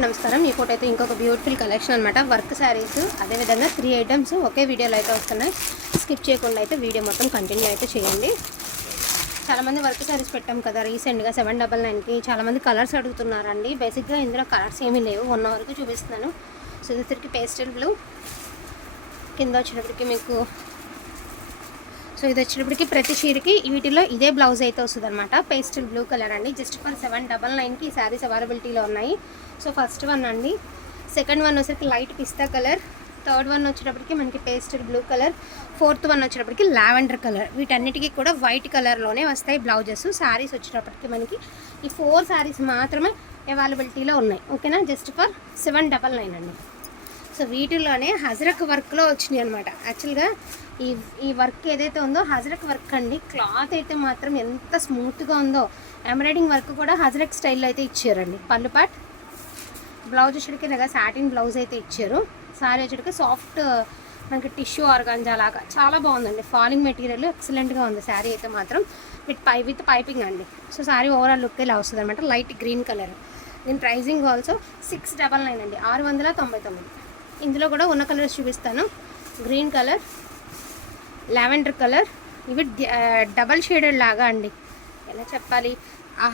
అందరికీ నమస్కారం. ఈ ఫోటో అయితే ఇంకొక బ్యూటిఫుల్ కలెక్షన్ అనమాట. వర్క్ శారీస్ అదేవిధంగా 3 ఐటమ్స్ ఒకే వీడియోలో అయితే వస్తున్నాయి. స్కిప్ చేయకుండా అయితే వీడియో మొత్తం కంటిన్యూ అయితే చేయండి. చాలామంది వర్క్ శారీస్ పెట్టాం కదా రీసెంట్గా 799కి. చాలామంది కలర్స్ అడుగుతున్నారండి. బేసిక్గా ఇందులో కలర్స్ ఏమీ లేవు, 1 వరకు చూపిస్తున్నాను. సో ఇది పేస్టల్ బ్లూ, కింద వచ్చేటప్పటికి మీకు ఇది వచ్చేటప్పటికి ప్రతి చీరకి వీటిలో ఇదే బ్లౌజ్ అయితే వస్తుంది అనమాట. పేస్టల్ బ్లూ కలర్ అండి. జస్ట్ ఫర్ 799కి ఈ శారీస్ అవైలబిలిటీలో ఉన్నాయి. సో ఫస్ట్ వన్ అండి. సెకండ్ వన్ వచ్చేసరికి లైట్ పిస్తా కలర్, థర్డ్ వన్ వచ్చేటప్పటికి మనకి pastel blue colour, fourth one వచ్చేటప్పటికి లావెండర్ కలర్. వీటన్నిటికీ కూడా వైట్ కలర్లోనే వస్తాయి బ్లౌజెస్. శారీస్ వచ్చేటప్పటికి మనకి ఈ 4 శారీస్ మాత్రమే అవైలబిలిటీలో ఉన్నాయి. ఓకేనా, జస్ట్ ఫర్ 799 అండి. సో వీటిల్లోనే హజరక్ వర్క్లో వచ్చినాయి అనమాట. యాక్చువల్గా ఈ వర్క్ ఏదైతే ఉందో హజరక్ వర్క్ అండి. క్లాత్ అయితే మాత్రం ఎంత స్మూత్గా ఉందో. ఎంబ్రాయిడింగ్ వర్క్ కూడా హజరక్ స్టైల్లో అయితే ఇచ్చారండి. పళ్ళు పాట్, బ్లౌజ్ వచ్చేటికి ఇలాగా సాటిన్ బ్లౌజ్ అయితే ఇచ్చారు. సారీ వచ్చేటికి సాఫ్ట్ మనకి టిష్యూ ఆర్గాంజా లాగా చాలా బాగుందండి. ఫాలింగ్ మెటీరియల్ ఎక్సలెంట్గా ఉంది. శారీ అయితే మాత్రం విత్ పైపింగ్ అండి. సో శారీ ఓవరాల్ లుక్ ఇలా వస్తుంది అనమాట. Light green colour. దీని ప్రైజింగ్ ఆల్సో 699 అండి, 699. ఇందులో కూడా ఉన్న కలర్స్ చూపిస్తాను. Green colour, lavender colour. ఇవి డబల్ షేడెడ్ లాగా అండి. ఎలా చెప్పాలి,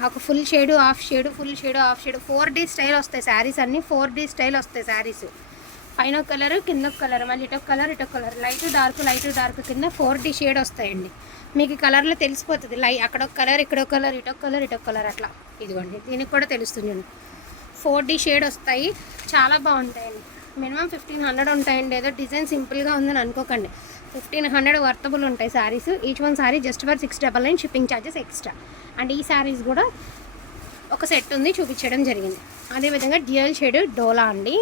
ఒక full shade, half shade, full shade, half shade. 4D style వస్తాయి శారీస్ అన్నీ. 4D స్టైల్ వస్తాయి శారీస్. పైన ఒక కలర్, కింద ఒక కలర్, మళ్ళీ ఇటొక కలర్, ఇటొక కలర్. లైట్ డార్క్ కింద 4D షేడ్ వస్తాయండి. మీకు ఈ కలర్లో తెలిసిపోతుంది. అక్కడ ఒక కలర్, ఇక్కడ ఒక కలర్, ఇటొక కలర్, ఇటొక కలర్ అట్లా. ఇదిగోండి, దీనికి కూడా తెలుస్తుంది. 4D షేడ్ వస్తాయి, చాలా బాగుంటాయండి. మినిమం 1500 ఉంటాయండి. ఏదో డిజైన్ సింపుల్గా ఉందని అనుకోకండి. 1500 వర్తబుల్ ఉంటాయి saris. Each one sari just for 699, shipping charges extra. And ఈ శారీస్ కూడా ఒక సెట్ ఉంది, చూపించడం జరిగింది. అదేవిధంగా డ్యూయల్ షేడ్ డోలా అండి,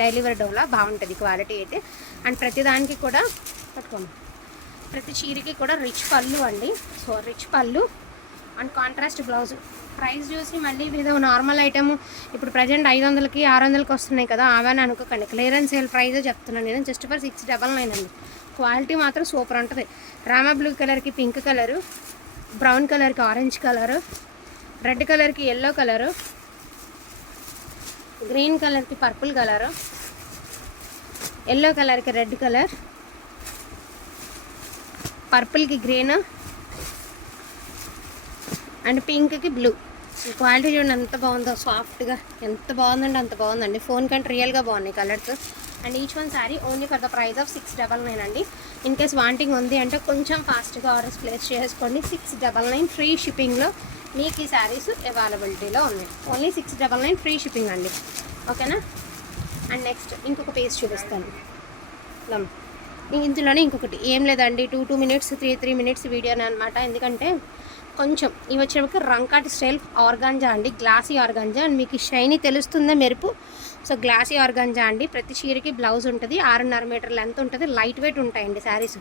డైలీవర్ డోలా. బాగుంటుంది క్వాలిటీ అయితే. అండ్ ప్రతి దానికి కూడా పట్టుకోండి, ప్రతి చీరకి కూడా రిచ్ పళ్ళు అండి. సో రిచ్ పళ్ళు అండ్ కాంట్రాస్ట్ బ్లౌజ్. ప్రైస్ చూసి మళ్ళీ ఏదో నార్మల్ ఐటమ్ ఇప్పుడు ప్రజెంట్ 500కి 600కి వస్తున్నాయి కదా, అవన్నీ అనుకోకండి. క్లియరెన్స్ సేల్ ప్రైజ్ చెప్తున్నాను నేను. జస్ట్ ఫర్ 699 అండి. క్వాలిటీ మాత్రం సూపర్ ఉంటుంది. రామా బ్లూ కలర్కి పింక్ కలరు, బ్రౌన్ కలర్కి ఆరెంజ్ కలరు, రెడ్ కలర్కి ఎల్లో కలరు, గ్రీన్ కలర్కి పర్పుల్ కలరు, ఎల్లో కలర్కి రెడ్ కలర్, పర్పుల్కి గ్రీన్ అండ్ పింక్కి బ్లూ. క్వాలిటీ చూడండి ఎంత బాగుందో, సాఫ్ట్గా ఎంత బాగుందండి, అంత బాగుందండి. ఫోన్ కంటే రియల్గా బాగున్నాయి colours. And each one sari only for the price of 699 అండి. ఇన్ కేస్ వాంటింగ్ ఉంది అంటే కొంచెం ఫాస్ట్గా ఆర్డర్స్ ప్లేస్ చేసుకోండి. 699 ఫ్రీ షిప్పింగ్లో మీకు ఈ శారీస్ అవైలబిలిటీలో ఉన్నాయి. ఓన్లీ 699 ఫ్రీ షిప్పింగ్ అండి. ఓకేనా. అండ్ నెక్స్ట్ ఇంకొక పేజ్ చూపిస్తాను. ఇందులోనే ఇంకొకటి ఏం లేదండి, 2 మినిట్స్ 3 మినిట్స్ వీడియోనే అనమాట. ఎందుకంటే కొంచెం ఇవి వచ్చేటప్పటికి రంకాటి స్టైల్ ఆర్గాంజా అండి, గ్లాసీ ఆర్గాంజా. అండ్ మీకు షైనీ తెలుస్తుందా మెరుపు. సో గ్లాసీ ఆర్గాంజా అండి. ప్రతి చీరకి బ్లౌజ్ ఉంటుంది, 6.5 మీటర్ లెంత్ ఉంటుంది. లైట్ వెయిట్ ఉంటాయండి శారీస్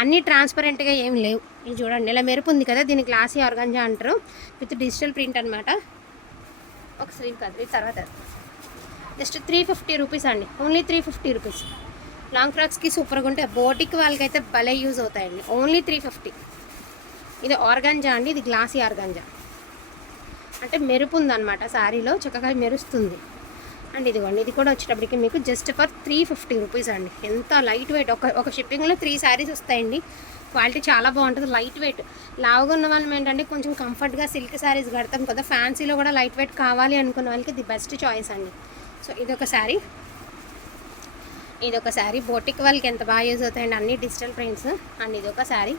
అన్నీ. ట్రాన్స్పరెంట్గా ఏం లేవు. ఇది చూడండి ఇలా మెరుపు ఉంది కదా, దీన్ని గ్లాసీ ఆర్గాంజా అంటారు. విత్ డిజిటల్ ప్రింట్ అనమాట. ఒక స్లీవ్ కాదు, ఇది తర్వాత జస్ట్ 350 రూపీస్ అండి. Only 350 rupees. లాంగ్ ఫ్రాక్స్కి సూపర్గా ఉంటాయి. బోటిక్ వాళ్ళకైతే భలే యూజ్ అవుతాయండి. ఓన్లీ 350. ఇది ఆర్గాంజా అండి, ఇది గ్లాసీ ఆర్గాంజా. అంటే మెరుపు ఉందన్నమాట శారీలో, చక్కగా మెరుస్తుంది. అండ్ ఇదిగోండి, ఇది కూడా వచ్చేటప్పటికి మీకు జస్ట్ ఫర్ 350 రూపీస్ అండి. ఎంత లైట్ వెయిట్. ఒక షిప్పింగ్లో 3 శారీస్ వస్తాయండి. క్వాలిటీ చాలా బాగుంటుంది, లైట్ వెయిట్. లావుగా ఉన్న వాళ్ళం ఏంటంటే కొంచెం కంఫర్ట్గా సిల్క్ శారీస్ కడతాం కదా, ఫ్యాన్సీలో కూడా లైట్ వెయిట్ కావాలి అనుకున్న వాళ్ళకి ది బెస్ట్ చాయిస్ అండి. సో ఇదొక శారీ బోటిక్ వాళ్ళకి ఎంత బాగా యూజ్ అవుతాయండి, అన్ని డిజిటల్ ప్రింట్స్. అండ్ ఇదొక శారీ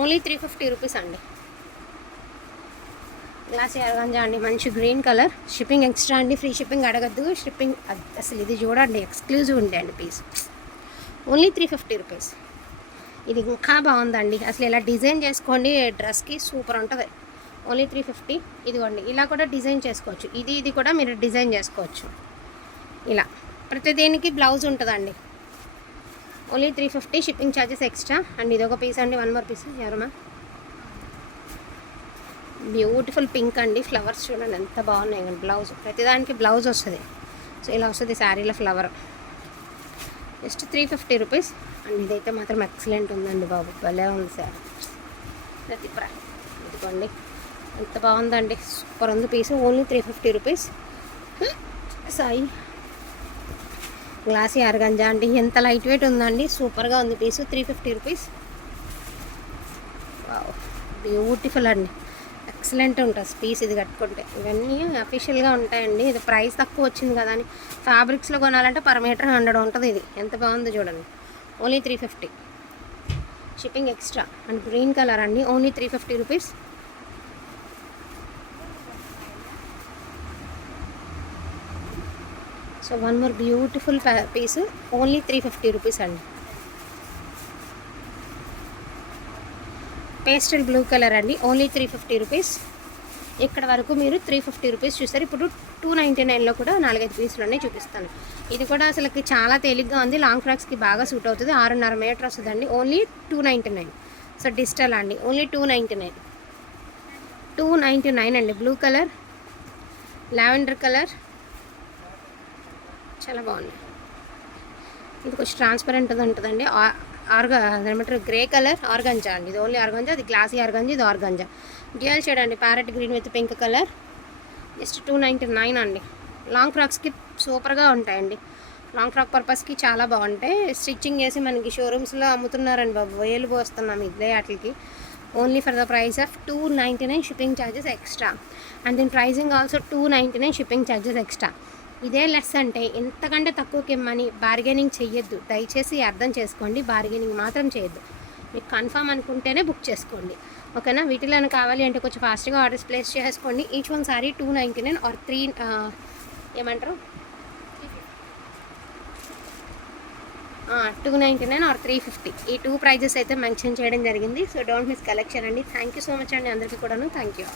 ఓన్లీ 350 రూపీస్ అండి. గ్లాసీ ఆర్గాంజా అండి, మంచి గ్రీన్ కలర్. షిప్పింగ్ ఎక్స్ట్రా అండి, ఫ్రీ షిప్పింగ్ అడగద్దు. షిప్పింగ్ అసలు ఇది చూడండి, ఎక్స్క్లూజివ్ ఉంటాయండి పీస్. Only 350 rupees. ఇది ఇంకా బాగుందండి. అసలు ఇలా డిజైన్ చేసుకోండి, డ్రెస్కి సూపర్ ఉంటుంది. ఓన్లీ 350. ఇదిగోండి, ఇలా కూడా డిజైన్ చేసుకోవచ్చు. ఇది కూడా మీరు డిజైన్ చేసుకోవచ్చు. ఇలా ప్రతి దేనికి బ్లౌజ్ ఉంటుందండి. Only 350, shipping charges extra. And ఇదొక పీస్ అండి, 1 మోర్ పీస్. ఎవరమ్మా, బ్యూటిఫుల్ పింక్ అండి. ఫ్లవర్స్ చూడండి ఎంత బాగున్నాయి. బ్లౌజ్ ప్రతిదానికి బ్లౌజ్ వస్తుంది. సో ఇలా వస్తుంది శారీలో ఫ్లవర్. Just 350 rupees. అండ్ ఇదైతే మాత్రం ఎక్సలెంట్ ఉందండి బాబు, భలే ఉంది శారీ. ప్రతి ఇదిగోండి ఎంత బాగుందండి, సూపర్ ఉంది piece. Only 350 rupees. Sai glossy organza అండి. ఎంత లైట్ వెయిట్ ఉందండి, సూపర్గా ఉంది పీసు. 350 రూపీస్. బ్యూటిఫుల్ అండి, ఎక్సలెంట్ ఉంటుంది పీస్ ఇది కట్టుకుంటే. ఇవన్నీ అఫీషియల్గా ఉంటాయండి. ఇది ప్రైస్ తక్కువ వచ్చింది కదా అని ఫ్యాబ్రిక్స్లో కొనాలంటే పర్ మీటర్ 100 ఉంటుంది. ఇది ఎంత బాగుందో చూడండి. Only 350, shipping extra. And green colour అండి, only 350 rupees. So one more beautiful piece, only 350 rupees అండి. పేస్టల్ బ్లూ కలర్ అండి, ఓన్లీ 350 రూపీస్. ఇక్కడ వరకు మీరు 350 రూపీస్ చూస్తారు. ఇప్పుడు 299లో కూడా 4-5 పీసులు ఉన్నాయి, చూపిస్తాను. ఇది కూడా అసలుకి చాలా తేలిగ్గా ఉంది, లాంగ్ ఫ్రాక్స్కి బాగా సూట్ అవుతుంది. 6.5 మీటర్ వస్తుందండి, ఓన్లీ 299. సో డిజిటల్ అండి, ఓన్లీ 299 అండి. బ్లూ కలర్, లావెండర్ కలర్, చాలా బాగుంది. ఇది కొంచెం ట్రాన్స్పరెంట్ ఉంటుందండి. ఏమంటారు, గ్రే కలర్ ఆర్గంజా అండి. ఇది ఓన్లీ ఆర్గంజా, అది గ్లాసీ ఆర్గంజా, ఇది ఆర్గంజా. డ్యూయల్ షేడ్ అండి, parrot green with pink colour. Just 299 అండి. లాంగ్ ఫ్రాక్స్కి సూపర్గా ఉంటాయండి. లాంగ్ ఫ్రాక్ పర్పస్కి చాలా బాగుంటాయి. స్టిచ్చింగ్ చేసి మనకి షోరూమ్స్లో అమ్ముతున్నారండి బాబు, వేలు పోస్తున్నాం ఇదే వాటికి. Only for the price of 299, shipping charges extra. And దీని pricing also 299, shipping charges extra. ఇదే లెస్ అంటే ఎంతకంటే తక్కువకి ఇమ్మని బార్గెనింగ్ చెయ్యొద్దు, దయచేసి అర్థం చేసుకోండి. బార్గెనింగ్ మాత్రం చేయొద్దు. మీకు కన్ఫర్మ్ అనుకుంటేనే బుక్ చేసుకోండి, ఓకేనా. వీటిలోనే కావాలి అంటే కొంచెం ఫాస్ట్గా ఆర్డర్స్ ప్లేస్ చేసుకోండి. ఈచ్ వన్ సారీ 299 ఆర్ 3 ఏమంటారు 299 ఆర్ 350. ఈ 2 ప్రైజెస్ అయితే మెన్షన్ చేయడం జరిగింది. సో డోంట్ మిస్ కలెక్షన్ అండి. థ్యాంక్ యూ సో మచ్ అండి అందరికీ కూడాను. Thank you.